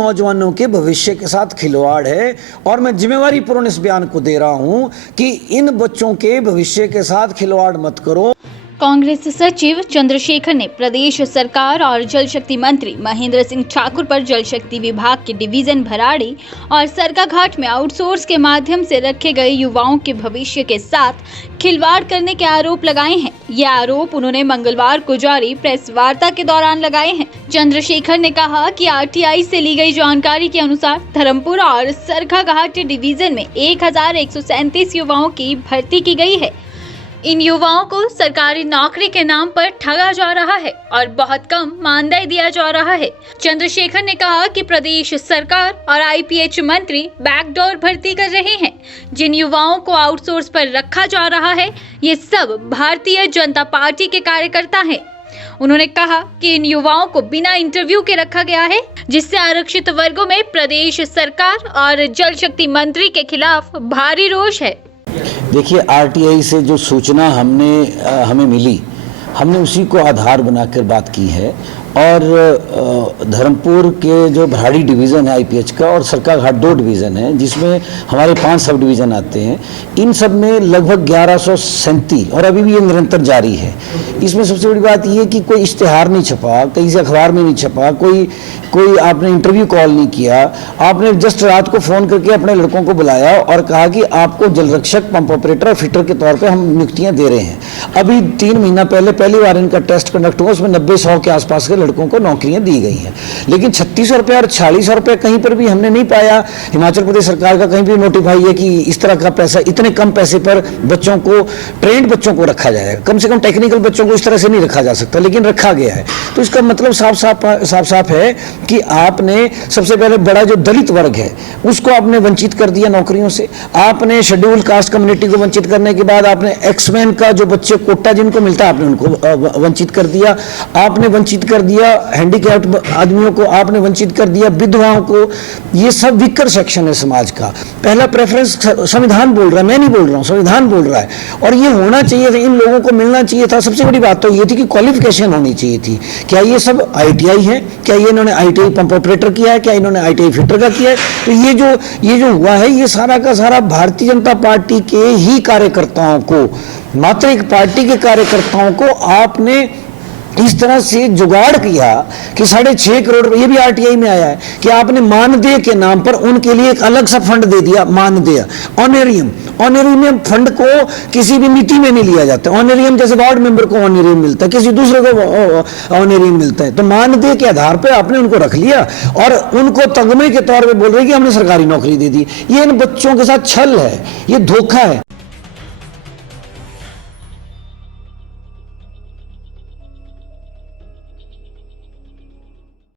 नौजवानों के भविष्य के साथ खिलवाड़ है और मैं जिम्मेवारी पूर्ण इस बयान को दे रहा हूं कि इन बच्चों के भविष्य के साथ खिलवाड़ मत करो। कांग्रेस सचिव चंद्रशेखर ने प्रदेश सरकार और जल शक्ति मंत्री महेंद्र सिंह ठाकुर पर जल शक्ति विभाग के डिवीजन भराड़ी और सरकाघाट में आउटसोर्स के माध्यम से रखे गए युवाओं के भविष्य के साथ खिलवाड़ करने के आरोप लगाए हैं। ये आरोप उन्होंने मंगलवार को जारी प्रेस वार्ता के दौरान लगाए हैं। चंद्रशेखर ने कहा कि आरटीआई से ली गई जानकारी के अनुसार धर्मपुर और सरकाघाट डिवीजन में 1137 युवाओं की भर्ती की गई है। इन युवाओं को सरकारी नौकरी के नाम पर ठगा जा रहा है और बहुत कम मानदेय दिया जा रहा है। चंद्रशेखर ने कहा कि प्रदेश सरकार और आईपीएच मंत्री बैकडोर भर्ती कर रहे हैं। जिन युवाओं को आउटसोर्स पर रखा जा रहा है, ये सब भारतीय जनता पार्टी के कार्यकर्ता हैं। उन्होंने कहा कि इन युवाओं को बिना इंटरव्यू के रखा गया है, जिससे आरक्षित वर्गों में प्रदेश सरकार और जल शक्ति मंत्री के खिलाफ भारी रोष है। देखिए, आरटीआई से जो सूचना हमें मिली, हमने उसी को आधार बनाकर बात की है और धर्मपुर के जो भराड़ी डिवीज़न है आईपीएच का और सरकाघाट 2 डिवीज़न है जिसमें हमारे 5 सब डिवीज़न आते हैं, इन सब में लगभग 1137 और अभी भी ये निरंतर जारी है। इसमें सबसे बड़ी बात ये कि कोई इश्तिहार नहीं छपा, कहीं से अखबार में नहीं छपा, कोई आपने इंटरव्यू कॉल नहीं किया, आपने जस्ट रात को फ़ोन करके अपने लड़कों को बुलाया और कहा कि आपको जलरक्षक, पंप ऑपरेटर और फिटर के तौर पे हम नियुक्तियां दे रहे हैं। अभी 3 महीना पहली बार इनका टेस्ट कंडक्ट हुआ, उसमें 90-100 के आसपास के लड़कों को नौकरियां दी गई हैं, लेकिन 3600 रुपये और 4600 रुपये कहीं पर भी हमने नहीं पाया। हिमाचल प्रदेश सरकार का कहीं भी नोटिफाई है कि इस तरह का पैसा, इतने कम पैसे पर बच्चों को, ट्रेंड बच्चों को रखा जाएगा। कम से कम टेक्निकल बच्चों को इस तरह से नहीं रखा जा सकता, लेकिन रखा गया है। तो इसका मतलब साफ है कि आपने सबसे पहले बड़ा जो दलित वर्ग है उसको आपने वंचित कर दिया नौकरियों से। आपने शेड्यूल कास्ट कम्युनिटी को वंचित करने के बाद आपने एक्समैन का जो बच्चे कोटा जिनको मिलता है आपने उनको वंचित कर दिया। आपने वंचित कर दिया हैंडीकैप्ड आदमियों को, आपने वंचित कर दिया विधवाओं को। ये सब विकर सेक्शन है समाज का। पहला प्रेफरेंस संविधान बोल रहा है, मैं नहीं बोल रहा हूँ, संविधान बोल रहा है और ये होना चाहिए था, इन लोगों को मिलना चाहिए था। सबसे बड़ी बात तो ये थी कि क्वालिफिकेशन होनी चाहिए थी। क्या ये सब आईटीआई है? क्या ये इन्होंने आईटीआई पंप ऑपरेटर किया है? क्या इन्होंने आईटीआई फिटर का किया है? तो ये जो हुआ है, ये सारा का सारा भारतीय जनता पार्टी के ही कार्यकर्ताओं को, मात्र एक पार्टी के कार्यकर्ताओं को आपने इस तरह से जुगाड़ किया कि 6.5 करोड़ रुपए, ये भी आरटीआई में आया है कि आपने मानदेय के नाम पर उनके लिए एक अलग सा फंड दे दिया। मानदेय, ऑनरेरियम फंड को किसी भी नीति में नहीं लिया जाता। ऑनरेरियम जैसे वार्ड मेंबर को ऑनरेरियम मिलता है, किसी दूसरे को ऑनरेरियम मिलता है, तो मानदेय के आधार पर आपने उनको रख लिया और उनको तगमे के तौर पर बोल रहे कि हमने सरकारी नौकरी दे दी। ये इन बच्चों के साथ छल है, ये धोखा है।